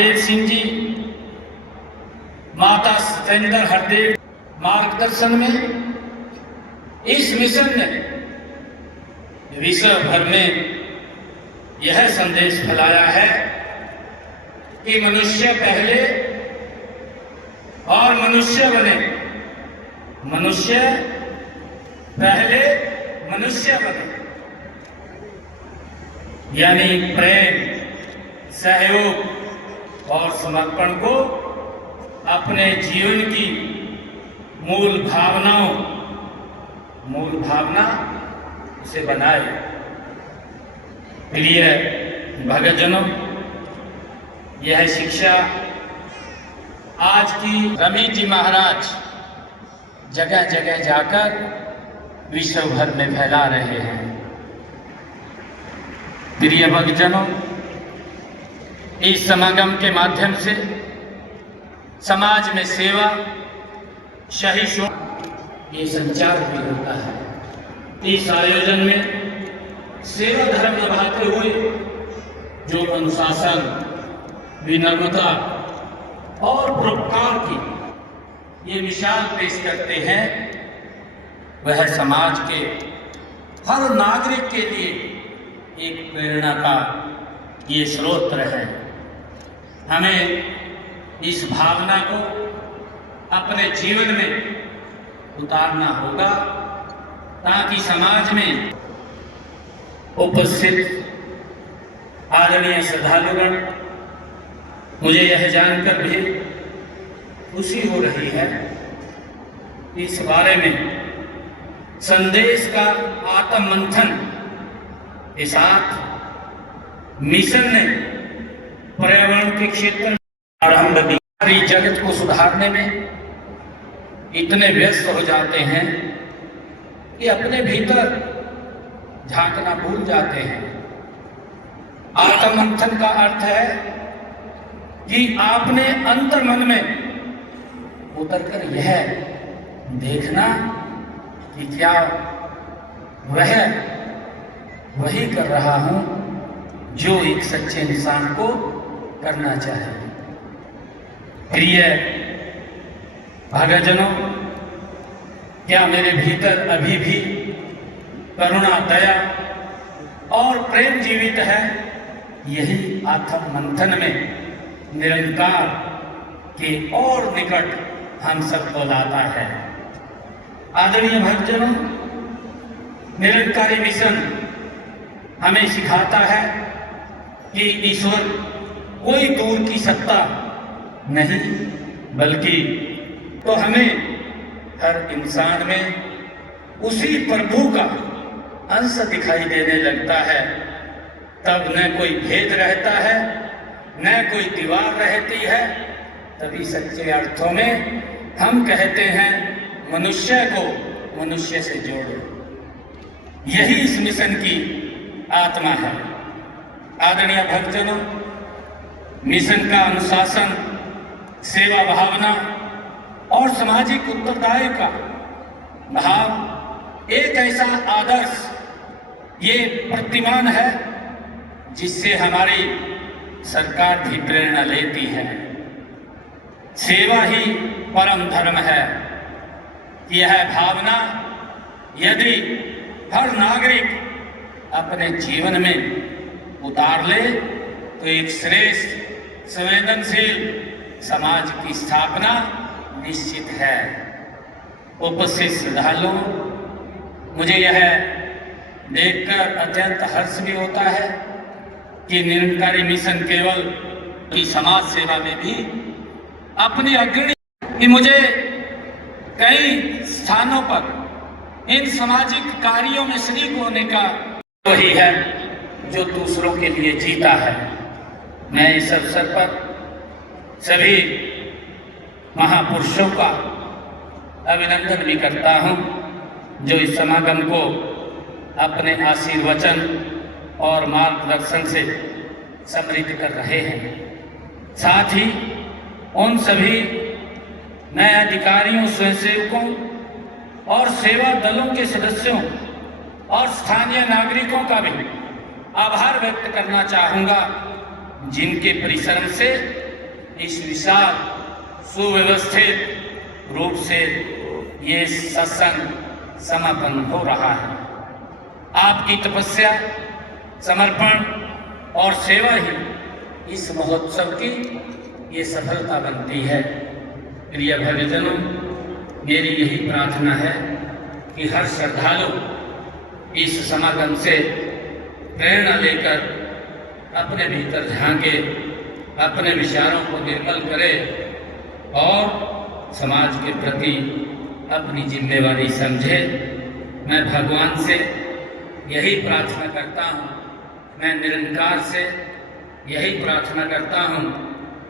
महादेव सिंह जी, माता सतेंद्र हरदेव मार्गदर्शन में इस मिशन ने विश्व भर में यह संदेश फैलाया है कि मनुष्य पहले और मनुष्य बने। मनुष्य पहले, मनुष्य बने, यानी प्रेम, सहयोग और समर्पण को अपने जीवन की मूल भावना से बनाए। प्रिय भक्तजनों, यह शिक्षा आज की रमी जी महाराज जगह जगह जाकर विश्व भर में फैला रहे हैं। प्रिय भक्तजनों, इस समागम के माध्यम से समाज में सेवा, सहिष्णुता ये संचार भी होता है। इस आयोजन में सेवा धर्म निभाते हुए जो अनुशासन, विनम्रता और परोपकार की ये मिसाल पेश करते हैं, वह समाज के हर नागरिक के लिए एक प्रेरणा का ये स्रोत है। हमें इस भावना को अपने जीवन में उतारना होगा ताकि समाज में उपस्थित आदरणीय श्रद्धालुगण, मुझे यह जानकर भी खुशी हो रही है इस बारे में संदेश का आत्म मंथन के साथ मिशन ने पर्यावरण के क्षेत्र में आरंभ की। जगत को सुधारने में इतने व्यस्त हो जाते हैं कि अपने भीतर झांकना भूल जाते हैं। आत्म मंथन का अर्थ है कि आपने अंतर मन में उतरकर यह देखना कि क्या वही कर रहा हूं जो एक सच्चे इंसान को करना चाहिए। प्रिय भक्तजनों, क्या मेरे भीतर अभी भी करुणा, दया और प्रेम जीवित है? यही आत्म मंथन में निरंकार के और निकट हम सबको लाता है। आदरणीय भक्तजनों, निरंकारी मिशन हमें सिखाता है कि ईश्वर कोई दूर की सत्ता नहीं, बल्कि तो हमें हर इंसान में उसी प्रभु का अंश दिखाई देने लगता है। तब न कोई भेद रहता है, न कोई दीवार रहती है। तभी सच्चे अर्थों में हम कहते हैं, मनुष्य को मनुष्य से जोड़ो। यही इस मिशन की आत्मा है। आदरणीय भक्तजनों, मिशन का अनुशासन, सेवा भावना और सामाजिक उत्तरदायित्व का भाव एक ऐसा आदर्श, ये प्रतिमान है जिससे हमारी सरकार भी प्रेरणा लेती है। सेवा ही परम धर्म है। यह भावना यदि हर नागरिक अपने जीवन में उतार ले तो एक श्रेष्ठ संवेदनशील समाज की स्थापना निश्चित है। उपस्थित श्रद्धालुओं, मुझे यह देखकर अत्यंत हर्ष भी होता है कि निरंकारी मिशन केवल की समाज सेवा में भी अपनी अग्रणी कि मुझे कई स्थानों पर इन सामाजिक कार्यों में शरीक होने का वही है जो दूसरों के लिए जीता है। मैं इस अवसर पर सभी महापुरुषों का अभिनंदन भी करता हूं जो इस समागम को अपने आशीर्वचन और मार्गदर्शन से समृद्ध कर रहे हैं। साथ ही उन सभी नए अधिकारियों, स्वयंसेवकों और सेवा दलों के सदस्यों और स्थानीय नागरिकों का भी आभार व्यक्त करना चाहूँगा जिनके परिश्रम से इस विशाल सुव्यवस्थित रूप से ये सत्संग समापन हो रहा है। आपकी तपस्या, समर्पण और सेवा ही इस महोत्सव की ये सफलता बनती है। प्रिय भक्तजनों, मेरी यही प्रार्थना है कि हर श्रद्धालु इस समागम से प्रेरणा लेकर अपने भीतर झांके, अपने विचारों को निर्मल करे और समाज के प्रति अपनी जिम्मेवारी समझे। मैं भगवान से यही प्रार्थना करता हूँ, मैं निरंकार से यही प्रार्थना करता हूँ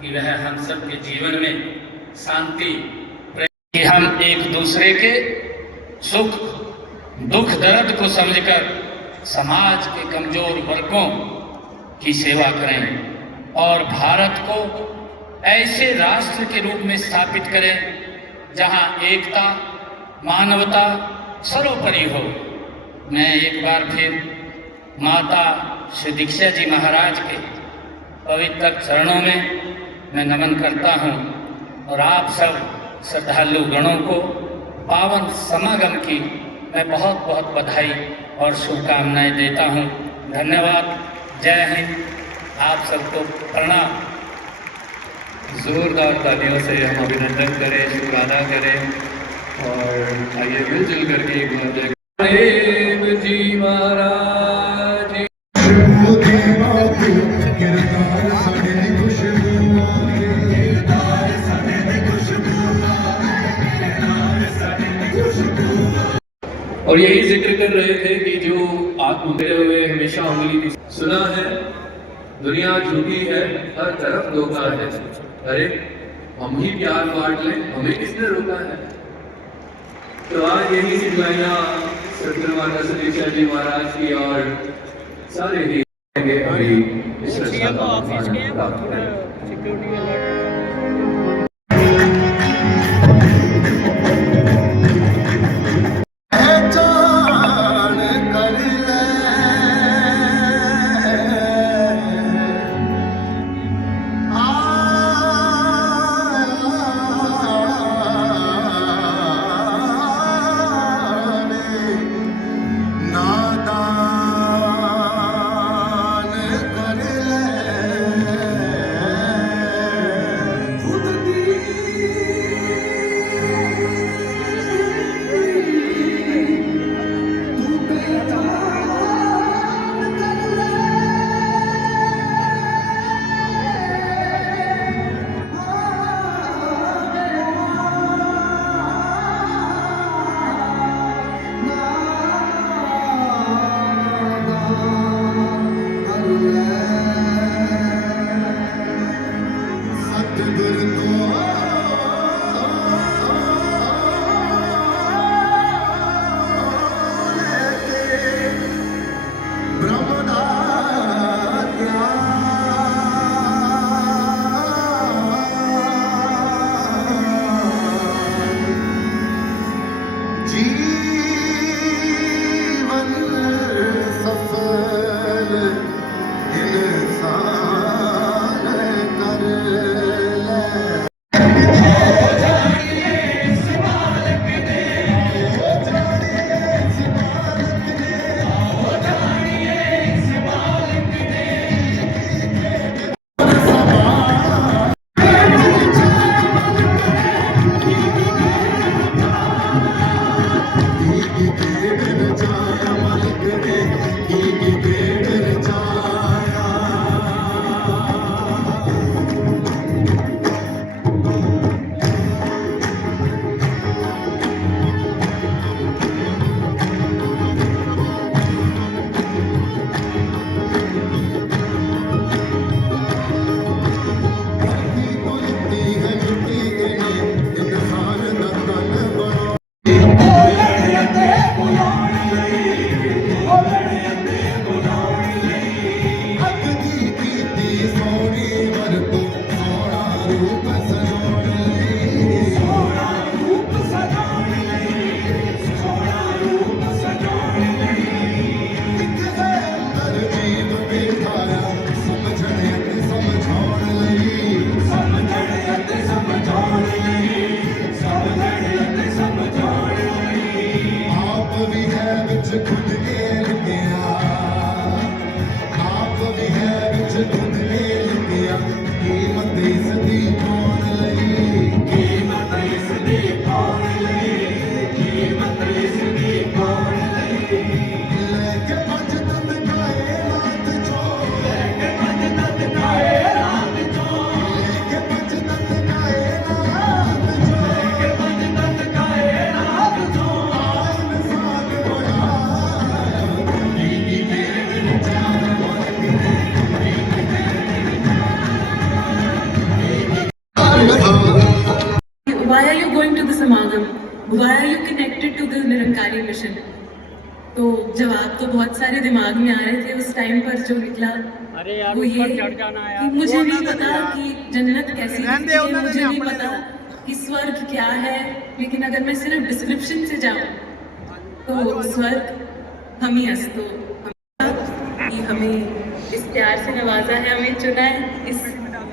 कि वह हम सबके जीवन में शांति, कि हम एक दूसरे के सुख दुख दर्द को समझकर समाज के कमजोर वर्गों की सेवा करें और भारत को ऐसे राष्ट्र के रूप में स्थापित करें जहां एकता, मानवता सर्वोपरि हो। मैं एक बार फिर माता श्री दीक्षा जी महाराज के पवित्र चरणों में मैं नमन करता हूं और आप सब श्रद्धालु गणों को पावन समागम की मैं बहुत बहुत बधाई और शुभकामनाएं देता हूं। धन्यवाद। जय हिंद। आप सबको प्रणाम। जोरदार तालियों से हम अभिनंदन करें, शुक्राना करें और आइए मिलजुल करके एक बार जय देव जी महाराज। और यही जिक्र कर रहे थे कि जो आत्मते हुए हमेशा उंगली सुना है, दुनिया झूठी है, हर तरफ धोखा है। अरे हम ही प्यार बांट लें, हमें किसने रोका है? तो आज यही सिखलाइयाँ सत्यमाता दीक्षा जी महाराज की और सारे ही अभी इस प्राप्त करें। खुद एल गया आप भी है विच खुद एल गया कीमत इसदी पाउण लई कीमत इसदी पाउण लई कीमत इसदी पाउण लई लेके भज तत कायनात चो लेके भज तत कायनात चो लेके भज तत कायनात चो लेके भज तत कायनात चो आइन साग होया नीनी तेरे विच जान Why are you going to the Samagam? Why are you connected to the Nirankari mission? तो जवाब तो बहुत सारे दिमाग में आ रहे थे उस टाइम पर जो निकला वो ये कि मुझे नहीं पता कि जन्नत कैसी दिखती है, मुझे नहीं पता कि स्वर्ग क्या है, लेकिन अगर मैं सिर्फ डिस्क्रिप्शन से जाऊँ तो स्वर्ग हम ही हंसतो कि हमें इस प्यार से नवाजा है, हमें चुना है इस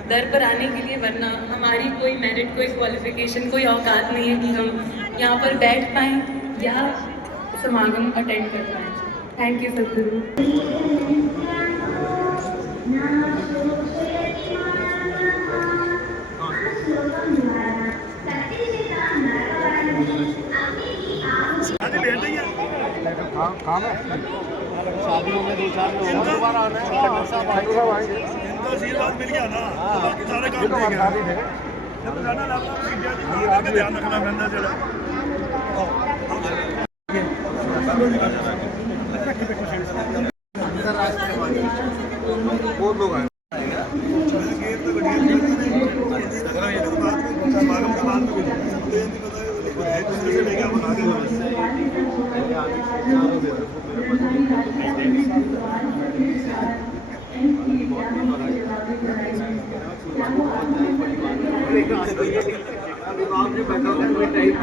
दर पर आने के लिए, वरना हमारी कोई मेरिट, कोई क्वालिफिकेशन, कोई औकात नहीं है कि हम यहाँ पर बैठ पाएँ या समागम अटेंड कर पाएँ। थैंक यू सतगुरु। काम है शादियों में 2-4 लोग दोबारा आना है साहब आएंगे इनको आशीर्वाद मिल गया ना बाकी सारे काम तो देंगे साथी थे जब जाना लगता है इंडिया की का ध्यान रखना पैंदा चला अंतरराष्ट्रीय बहुत लोग आए आपने बैठा टाइप